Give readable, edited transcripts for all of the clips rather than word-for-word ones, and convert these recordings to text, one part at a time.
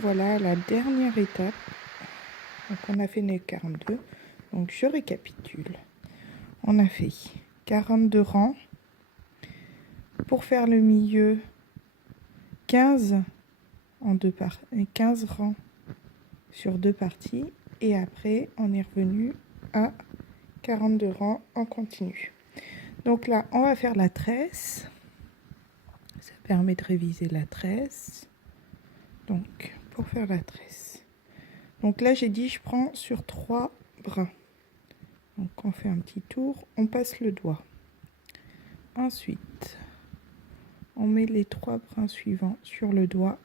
voilà la dernière étape. Donc on a fait les 42. Donc je récapitule. On a fait 42 rangs. Pour faire le milieu, 15 en 15 rangs sur 2 parties. Et après, on est revenu à 42 rangs en continu. Donc là, on va faire la tresse. Ça permet de réviser la tresse. Donc, pour faire la tresse. Donc là, j'ai dit, je prends sur 3 brins. Donc, on fait un petit tour, on passe le doigt. Ensuite, on met les 3 brins suivants sur le doigt.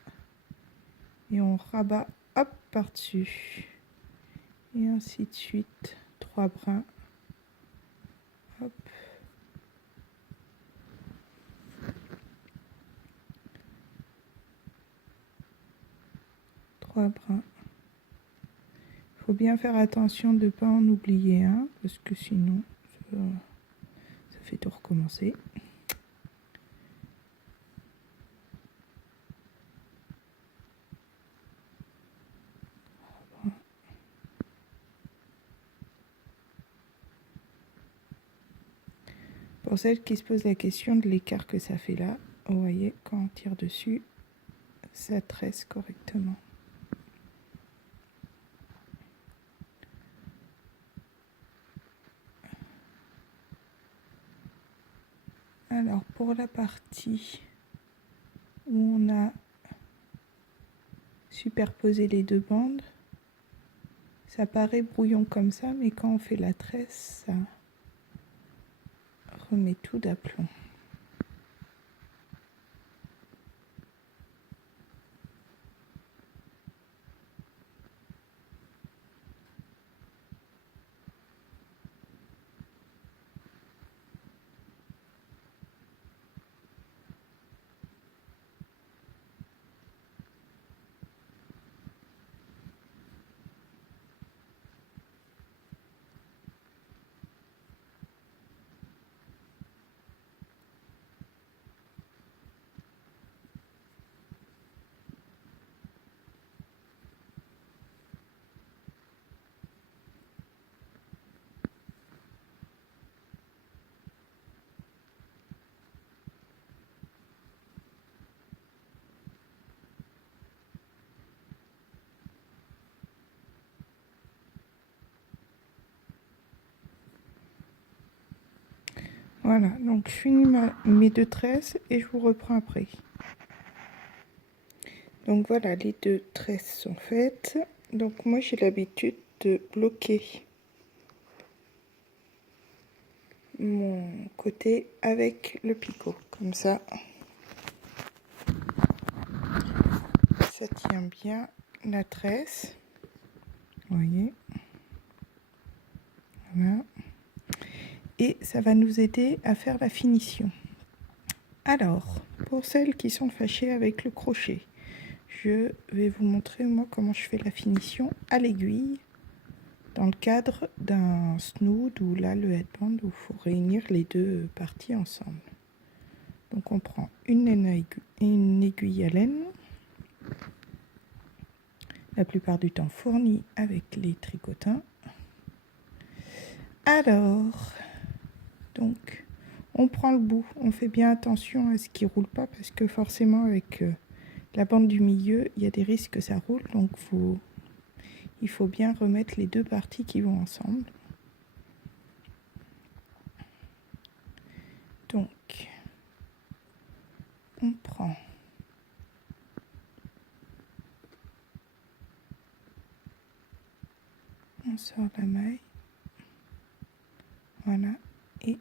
Et on rabat, hop, par-dessus. Et ainsi de suite. 3 brins. Hop. 3 brins. Il faut bien faire attention de ne pas en oublier un, parce que sinon, ça fait tout recommencer. Pour celles qui se posent la question de l'écart que ça fait là, vous voyez, quand on tire dessus, ça tresse correctement. Alors, pour la partie où on a superposé les 2 bandes, ça paraît brouillon comme ça, mais quand on fait la tresse, ça remet tout d'aplomb. Voilà, donc je finis mes 2 tresses et je vous reprends après. Donc voilà, les 2 tresses sont faites. Donc moi j'ai l'habitude de bloquer mon côté avec le picot, comme ça tient bien la tresse, vous voyez, voilà, et ça va nous aider à faire la finition. Alors, pour celles qui sont fâchées avec le crochet, je vais vous montrer moi comment je fais la finition à l'aiguille dans le cadre d'un snood ou là le headband où il faut réunir les 2 parties ensemble. Donc on prend une aiguille à laine, la plupart du temps fournie avec les tricotins. Alors, donc on prend le bout, on fait bien attention à ce qui roule pas parce que forcément avec la bande du milieu, il y a des risques que ça roule, donc il faut bien remettre les 2 parties qui vont ensemble. Donc, on prend on sort la maille, voilà, et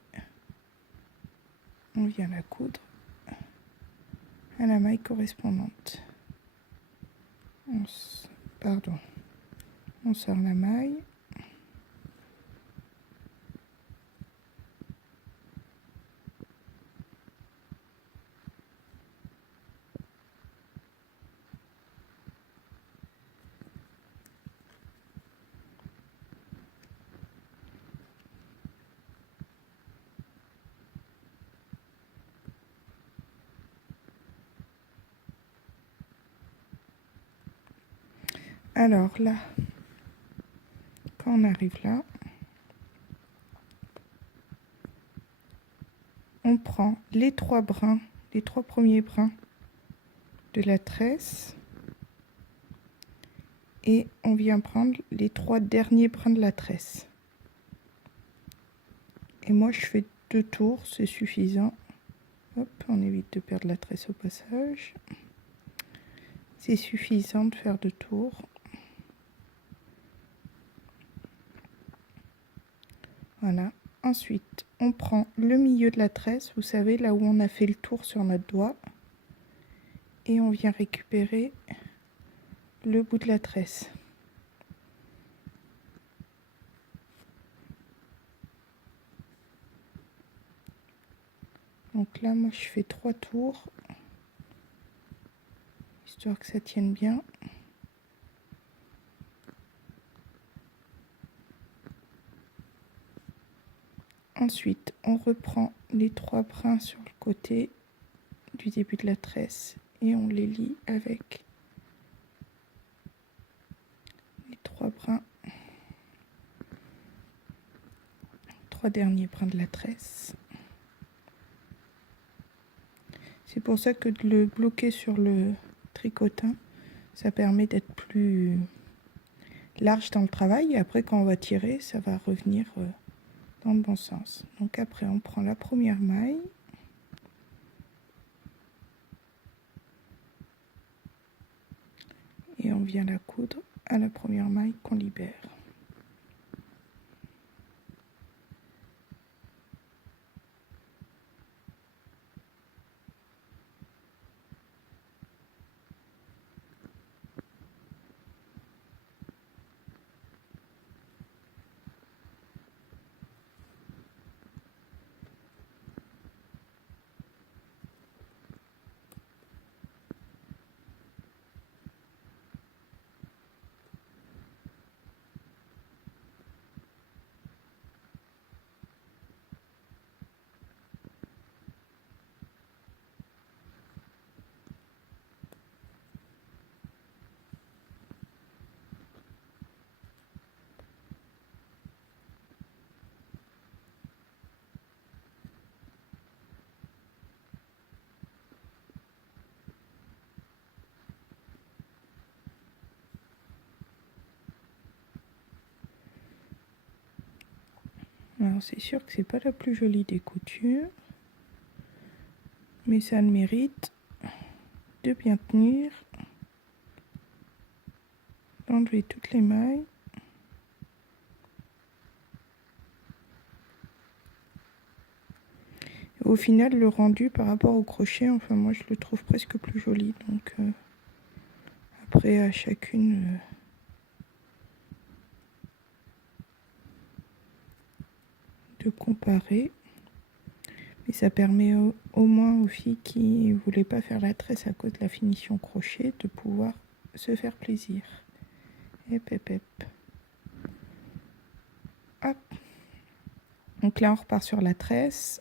on vient la coudre à la maille correspondante. On sort la maille, Alors là, quand on arrive là, on prend les 3 brins, les 3 premiers brins de la tresse et on vient prendre les 3 derniers brins de la tresse. Et moi je fais 2 tours, c'est suffisant. Hop, on évite de perdre la tresse au passage. C'est suffisant de faire 2 tours. Voilà. Ensuite, on prend le milieu de la tresse, vous savez, là où on a fait le tour sur notre doigt. Et on vient récupérer le bout de la tresse. Donc là, moi, je fais 3 tours, histoire que ça tienne bien. Ensuite, on reprend les 3 brins sur le côté du début de la tresse et on les lie avec les 3 brins, 3 derniers brins de la tresse. C'est pour ça que de le bloquer sur le tricotin, ça permet d'être plus large dans le travail. Et après, quand on va tirer, ça va revenir dans le bon sens. Donc après, on prend la première maille. Et on vient la coudre à la première maille qu'on libère. Alors c'est sûr que c'est pas la plus jolie des coutures, mais ça a le mérite de bien tenir, d'enlever toutes les mailles. Au final, le rendu par rapport au crochet, enfin moi je le trouve presque plus joli. Donc après à chacune de comparer. Mais ça permet au moins aux filles qui ne voulaient pas faire la tresse à cause de la finition crochet de pouvoir se faire plaisir. Hep, hep, hep. Hop. Donc là on repart sur la tresse.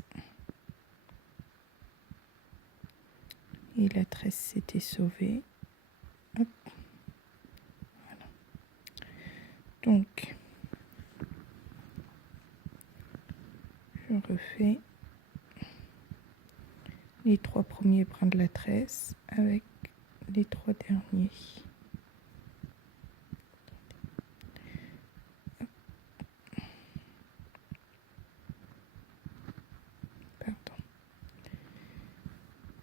Et la tresse s'était sauvée. Hop. Voilà. Donc je refais les 3 premiers brins de la tresse avec les 3 derniers. Pardon.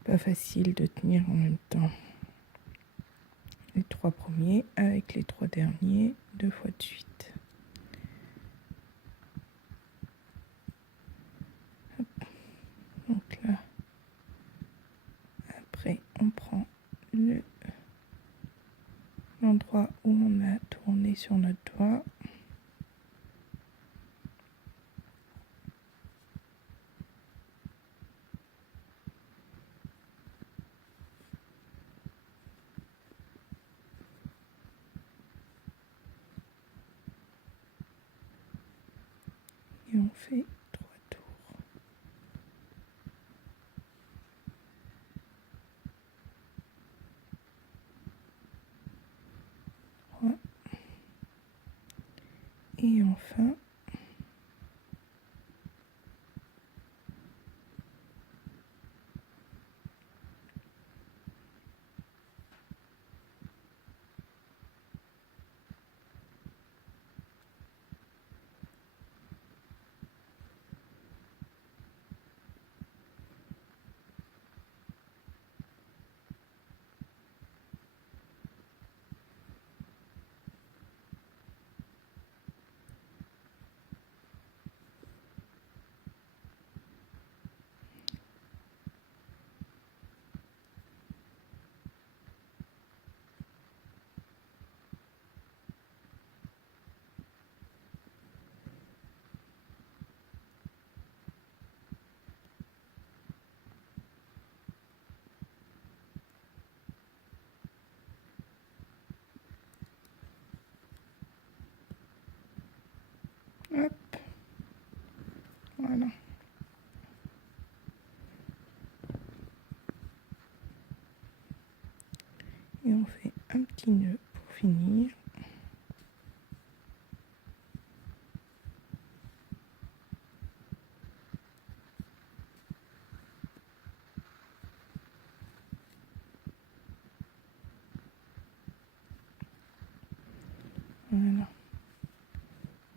Pas facile de tenir en même temps les 3 premiers avec les 3 derniers 2 fois de suite. Hop. Donc là, après on prend l'endroit où on a tourné sur notre doigt. Et on fait 3 tours. Et enfin, hop, voilà. Et on fait un petit nœud pour finir. Voilà.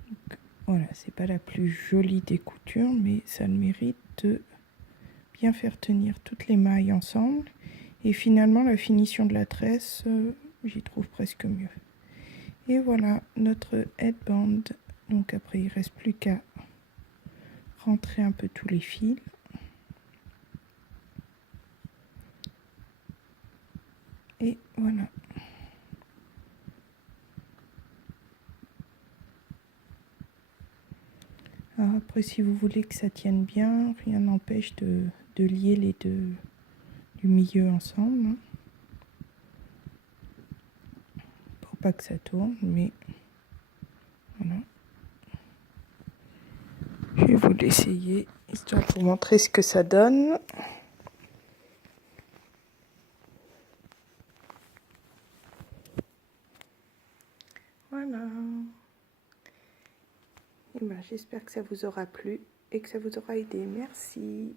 Donc, voilà, c'est pas la plus jolie des coutures, mais ça a le mérite de bien faire tenir toutes les mailles ensemble. Et finalement, la finition de la tresse, j'y trouve presque mieux. Et voilà notre headband. Donc après, il ne reste plus qu'à rentrer un peu tous les fils. Et voilà. Alors après, si vous voulez que ça tienne bien, rien n'empêche de lier les deux du milieu ensemble, hein, pour pas que ça tourne, mais voilà. Je vais vous l'essayer, histoire de vous montrer ce que ça donne. Voilà. Et ben, j'espère que ça vous aura plu et que ça vous aura aidé. Merci.